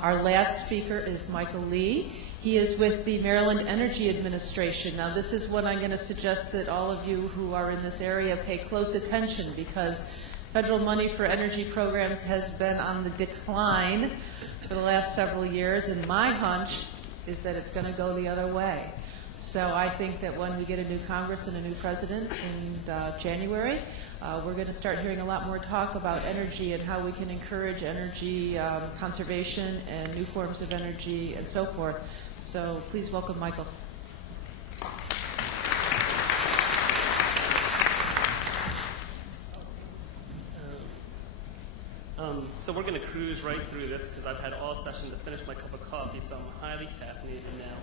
Our last speaker is Michael Lee. He is with the Maryland Energy Administration. Now, this is what I'm going to suggest that all of you who are in this area pay close attention, because federal money for energy programs has been on the decline for the last several years, and my hunch is that it's going to go the other way. So I think that when we get a new Congress and a new president in January, we're going to start hearing a lot more talk about energy and how we can encourage energy conservation and new forms of energy and so forth. So please welcome Michael. So we're going to cruise right through this because I've had all session to finish my cup of coffee, so I'm highly caffeinated now.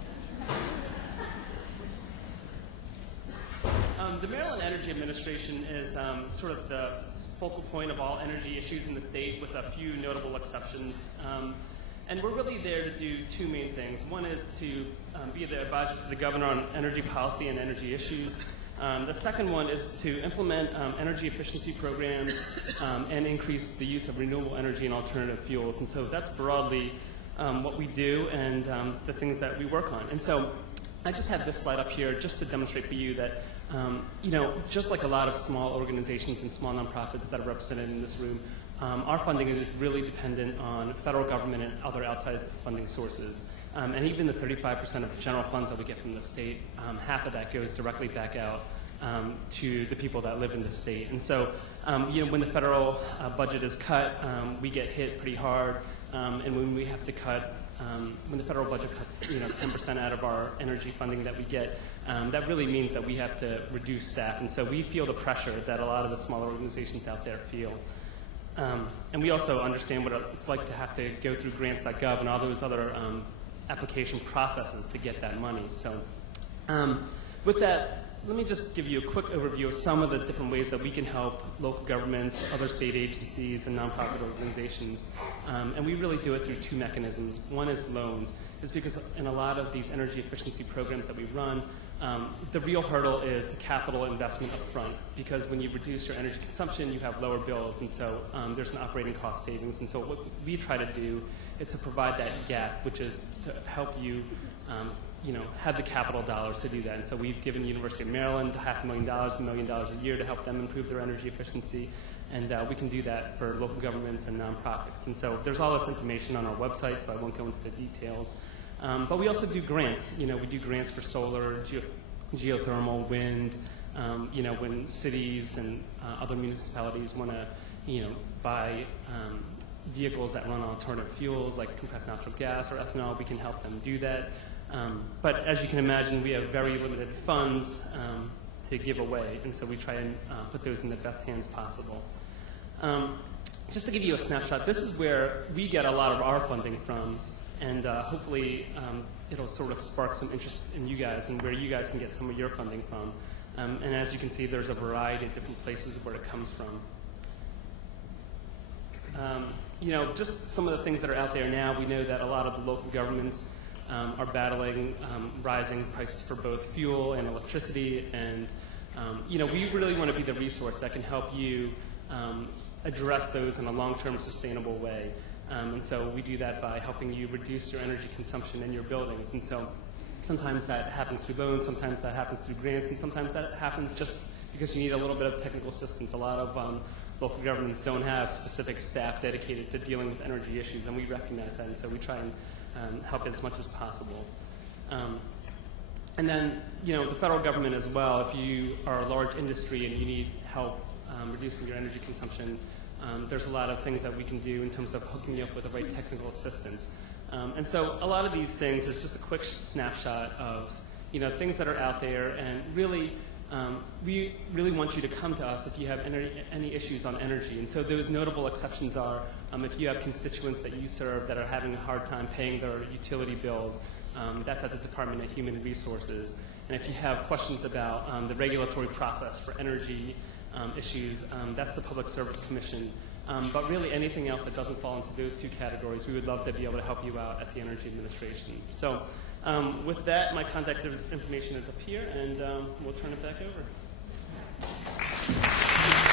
The Maryland Energy Administration is sort of the focal point of all energy issues in the state, with a few notable exceptions. And we're really there to do two main things. One is to be the advisor to the governor on energy policy and energy issues. The second one is to implement energy efficiency programs and increase the use of renewable energy and alternative fuels. And so that's broadly what we do and the things that we work on. And so I just have this slide up here just to demonstrate for you that, just like a lot of small organizations and small nonprofits that are represented in this room, our funding is really dependent on federal government and other outside funding sources. And even the 35% of the general funds that we get from the state, half of that goes directly back out to the people that live in the state. And so, when the federal budget is cut, we get hit pretty hard. And when we have to cut, when the federal budget cuts, 10% out of our energy funding that we get, that really means that we have to reduce staff. And so we feel the pressure that a lot of the smaller organizations out there feel. And we also understand what it's like to have to go through grants.gov and all those other application processes to get that money. So with that, let me just give you a quick overview of some of the different ways that we can help local governments, other state agencies, and nonprofit organizations. And we really do it through two mechanisms. One is loans. It's because in a lot of these energy efficiency programs that we run, the real hurdle is the capital investment up front, because when you reduce your energy consumption, you have lower bills, and so there's an operating cost savings. And so what we try to do is to provide that gap, which is to help you have the capital dollars to do that. And so we've given the University of Maryland $500,000, $1 million a year to help them improve their energy efficiency. And we can do that for local governments and nonprofits. And so there's all this information on our website, so I won't go into the details. But we also do grants. We do grants for solar, geothermal, wind. When cities and other municipalities want to, buy vehicles that run on alternative fuels like compressed natural gas or ethanol, we can help them do that. But as you can imagine, we have very limited funds to give away, and so we try and put those in the best hands possible. Just to give you a snapshot, this is where we get a lot of our funding from, and hopefully it'll sort of spark some interest in you guys and where you guys can get some of your funding from. And as you can see, there's a variety of different places where it comes from. Just some of the things that are out there now, we know that a lot of the local governments are battling rising prices for both fuel and electricity, and we really want to be the resource that can help you address those in a long-term sustainable way. And so we do that by helping you reduce your energy consumption in your buildings. And so sometimes that happens through loans, sometimes that happens through grants, and sometimes that happens just because you need a little bit of technical assistance. A lot of local governments don't have specific staff dedicated to dealing with energy issues, and we recognize that, and so we try and help as much as possible. And then, the federal government as well, if you are a large industry and you need help reducing your energy consumption, there's a lot of things that we can do in terms of hooking you up with the right technical assistance. And so a lot of these things is just a quick snapshot of things that are out there, and really we really want you to come to us if you have any issues on energy. And so those notable exceptions are if you have constituents that you serve that are having a hard time paying their utility bills, that's at the Department of Human Resources. And if you have questions about the regulatory process for energy issues, that's the Public Service Commission. But really anything else that doesn't fall into those two categories, we would love to be able to help you out at the Energy Administration. So with that, my contact information is up here, and we'll turn it back over.